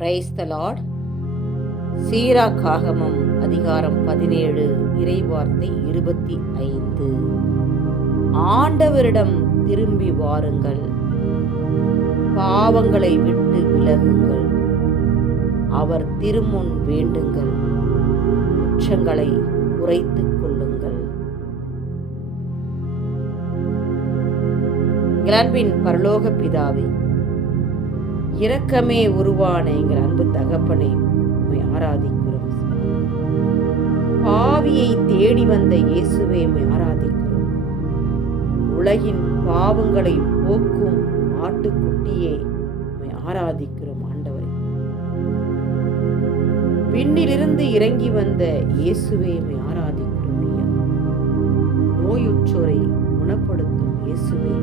Praise the Lord சீராக்காகமம் அதிகாரம் பதினேழு இறைவார்த்தை இருபத்தி ஐந்து. ஆண்டவரிடம் திரும்பி வாருங்கள். பாவங்களை விட்டு விலகுங்கள். அவர் திருமுன் வேண்டுங்கள். குற்றங்களை குறைத்து கொள்ளுங்கள். எங்கள் பரலோக பிதாவை இரக்கமே உருவான எங்கள் அன்பு தகப்பனே உண்மை ஆராதிக்கிறோம். பாவியை தேடி வந்த இயேசுவே உம்மை ஆராதிக்கிறோம். உலகின் பாவங்களை போக்கும் ஆட்டுக்குட்டியே உம்மை ஆராதிக்கிறோம் ஆண்டவர். விண்ணிலிருந்து இறங்கி வந்த இயேசுவே உம்மை ஆராதிக்கிறோம் நோயுற்றோரை குணப்படுத்தும் இயேசுவே.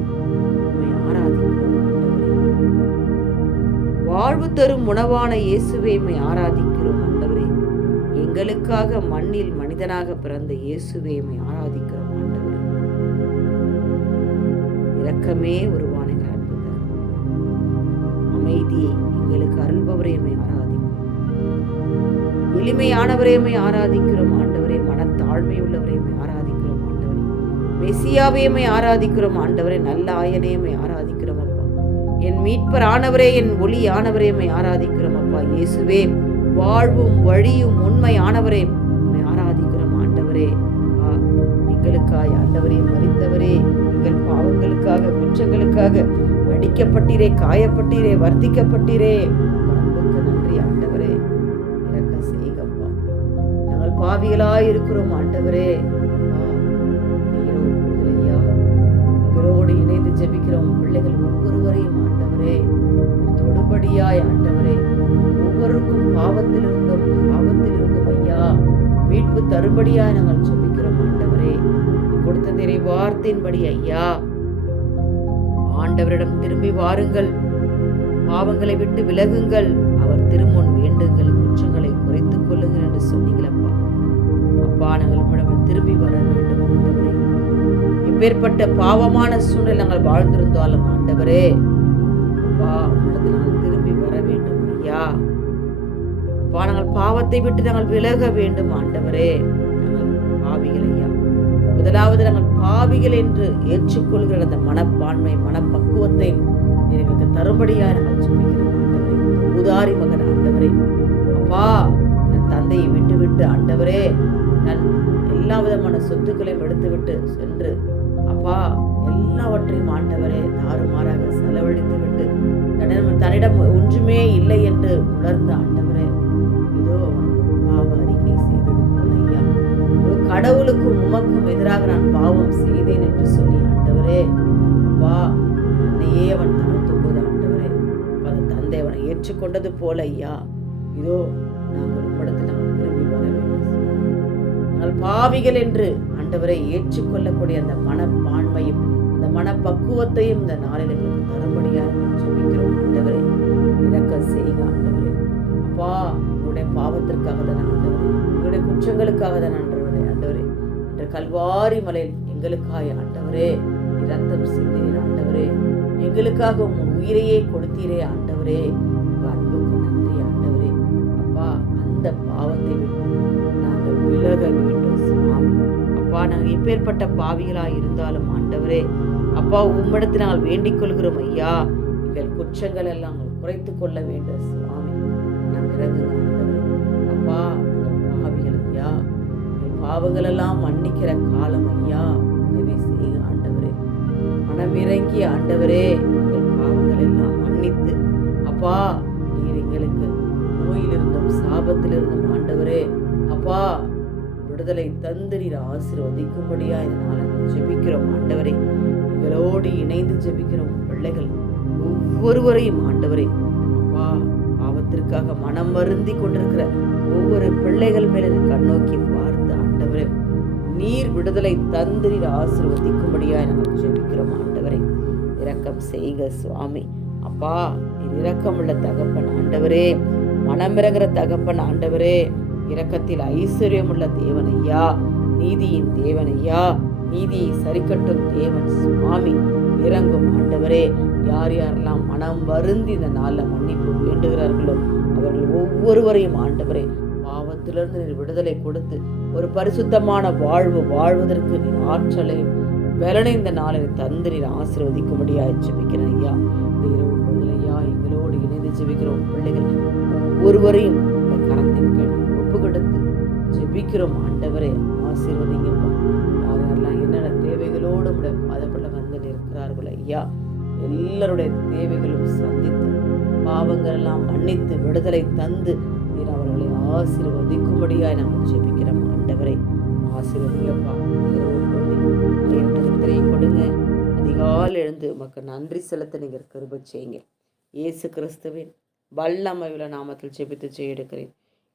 வாழ்வு தரும் உணவான இயேசுவை ஆராதிக்கிறோம் ஆண்டவரே. எங்களுக்காக மண்ணில் மனிதனாக பிறந்த இயேசுவை ஆராதிக்கிறோம் ஆண்டவரே. இரக்கமே உருவான எங்கள் அமைதியை எங்களுக்கு அருள்பவரே உம்மை ஆராதிக்கிறோம். எளிமையானவரே ஆராதிக்கிறோம் ஆண்டவரே. மனத்தாழ்மை உள்ளவரே ஆராதிக்கிறோம் ஆண்டவரே. மெசியாவே ஆராதிக்கிறோம் ஆண்டவரே. நல்ல ஆயனையுமே ஆராதி என் மீட்பர் ஆனவரே என் ஒளி ஆனவரே உண்மை ஆராதிக்கிறோம் அப்பா இயேசுவே. வாழ்வும் வழியும் உண்மை ஆனவரே உண்மை ஆராதிக்கிறோம் ஆண்டவரே. எங்களுக்காய் ஆண்டவரே மறித்தவரே. எங்கள் பாவங்களுக்காக குற்றங்களுக்காக அடிக்கப்பட்டீரே காயப்பட்டீரே வர்த்திக்கப்பட்டீரே. அன்புக்கு நன்றி ஆண்டவரே. இறக்க செய்கப்பா நாங்கள் பாவிகளாய் இருக்கிறோம் ஆண்டவரே. பிள்ளைகள் ஒவ்வொருவரையும் ஆண்டவரே தொடுபடியாய் ஆண்டவரே. ஒவ்வொருக்கும் பாவத்தில் இருந்தும் பாவத்தில் இருந்தும் ஐயா மீட்பு தரும்படியாய் நாங்கள் சொல்லிக்கிறோம் ஆண்டவரே. கொடுத்த திரை வார்த்தையின்படி ஐயா. ஆண்டவரிடம் திரும்பி வாருங்கள். பாவங்களை விட்டு விலகுங்கள். அவர் திருமுன் வேண்டுங்கள் குற்றங்களை குறைத்துக் கொள்ளுங்கள் என்று சொன்னீங்களப்பா. அப்பா நாங்கள் திரும்பி வர வேண்டும். ஆண்டவரே பாவமான சூழ்நிலை நாங்கள் வாழ்ந்திருந்தாலும் ஆண்டவரே அப்பா உம்மிடத்தில் நாங்கள் திரும்பி வர வேண்டும் ஐயா. அப்பா நாங்கள் பாவத்தை விட்டு நாங்கள் விலக வேண்டும் ஆண்டவரே. நாங்கள் பாவிகள் ஐயா. முதலாவது நாங்கள் பாவிகள் என்று ஏற்றுக்கொள்கிற அந்த மனப்பான்மை மனப்பக்குவத்தை எங்களுக்கு தரும்படியா நாங்கள் ஜெபிக்கிறோம் ஆண்டவரே. உதாரி மகன் ஆண்டவரே. அப்பா என் தந்தையை விட்டுவிட்டு ஆண்டவரே நான் எல்லா விதமான சொத்துக்களையும் எடுத்துவிட்டு சென்று அப்பா எல்லாவற்றையும் ஆண்டவரே தாறுமாறாக செலவழித்து விட்டு தன்னிடம் தன்னிடம் ஒன்றுமே இல்லை என்று உணர்ந்த ஆண்டவரே இதோ பாவ அறிக்கை செய்தது ஐயா. கடவுளுக்கும் உமக்கும் எதிராக நான் பாவம் செய்தேன் என்று சொல்லி ஆண்டவரே அப்பா அன்னையே அவன் தாழ்த்தும் போது ஆண்டவரே அவன் தந்தை அவனை ஏற்றுக்கொண்டது போல ஐயா. இதோ நாங்கள் உம்மிடத்தில் நாங்கள் திரும்பி வர வேண்டும். நாங்கள் பாவிகள் என்று ஆண்டவரை ஏற்றுக்கொள்ளக்கூடிய அந்த மனப்பான்மையும் அந்த மனப்பக்குவத்தையும் இந்த நாளில் எங்களுக்கு தரும்படியாக ஜெபிக்கிறோம் ஆண்டவரே. இறக்க செய்யுங்க ஆண்டவரே. அப்பா உங்களுடைய பாவத்திற்காக தான் ஆண்டவரே. உங்களுடைய குற்றங்களுக்காக தான் ஆண்டவரே. ஆண்டவரே என்ற கல்வாரி மலையில் எங்களுக்காய் ஆண்டவரே இரத்தம் ரத்தம் சிந்தினீர் ஆண்டவரே. எங்களுக்காக உன் உயிரையே கொடுத்தீரே ஆண்டவரே. அன்புக்கு நன்றி ஆண்டவரே. அப்பா அந்த பாவத்தை விட்டு நாங்கள் விலக அப்பா நாங்கள் எப்பேற்பட்ட பாவிகளாக இருந்தாலும் ஆண்டவரே அப்பா உம்மிடத்தில் நாங்கள் வேண்டிக் கொள்கிறோம் ஐயா. எங்கள் குற்றங்கள் எல்லாம் குறைத்து கொள்ள வேண்டும் சுவாமி. நாங்கள் அப்பா பாவிகள் ஐயா. எங்கள் பாவங்கள் எல்லாம் மன்னிக்கிற காலம் ஐயா. உதவி ஆண்டவரே. மனமிறங்கி ஆண்டவரே எங்கள் பாவங்கள் எல்லாம் மன்னித்து அப்பா நீர் எங்களுக்கு நோயிலிருந்தும் சாபத்திலிருந்தும் ஆண்டவரே அப்பா விடுதலை தந்து நீர் ஆசீர்வதிக்கும்படியா இதனால ஜெபிக்கிறோம். ஆண்டவரே எங்களோடு இணைந்து ஜெபிக்கிறோம். பிள்ளைகள் ஒவ்வொருவரையும் ஆண்டவரே அப்பா பாவத்திற்காக மனம் வருந்தி கொண்டிருக்கிற ஒவ்வொரு பிள்ளைகள் மேலும் கண்ணோக்கி பார்த்து ஆண்டவரே நீர் விடுதலை தந்து நீர் ஆசீர்வதிக்கும்படியா நாங்கள் ஜெபிக்கிறோம். ஆண்டவரே இரக்கம் செய்க சுவாமி. அப்பா நீர் இரக்கமுள்ள தகப்பன் ஆண்டவரே மனமிறங்குற தகப்பன் ஆண்டவரே இரக்கத்தில் ஐஸ்வர்யமுள்ள தேவனையா? நீதியின் தேவனையா? நீதியை சரிக்கட்டும் தேவன் சுவாமி. இறங்கும் ஆண்டவரே யார் யாரெல்லாம் மனம் வருந்தி இந்த நாளில் மன்னிப்பு வேண்டுகிறார்களோ அவர்கள் ஒவ்வொருவரையும் ஆண்டவரே பாவத்திலிருந்து நீர் விடுதலை கொடுத்து ஒரு பரிசுத்தமான வாழ்வு வாழ்வதற்கு நீர் ஆற்றலையும் பலனை இந்த நாளில் தந்து நீர் ஆசீர்வதிக்கும்படியாக ஜெபிக்கிறேன் ஐயா. இரவு பொழுதுல ஐயா எங்களோடு இணைந்து ஜெபிக்கிற பிள்ளைகள் ஒவ்வொருவரையும் ஜெபிக்கிறோம் ஆண்டவரே ஆசீர்வதிங்கப்பா யார் யாரெல்லாம் என்னென்ன தேவைகளோடு உடைய பாதப்பட வந்து நிற்கிறார்கள் ஐயா எல்லாருடைய தேவைகளும் சந்தித்து பாவங்கள் எல்லாம் மன்னித்து விடுதலை தந்து நீர் அவர்களை ஆசீர்வதிக்கும்படியாய் நாம் ஜெபிக்கிறோம். ஆண்டவரை ஆசீர்வதிங்கப்பா. கொடுங்க. அதிகாலை எழுந்து உமக்கு நன்றி செலுத்த நீங்கள் கிருப செய்யுங்க இயேசு கிறிஸ்துவின் வல்லமையுள்ள நாமத்தில் ஜெபித்து செய்ய எடுக்கிறேன்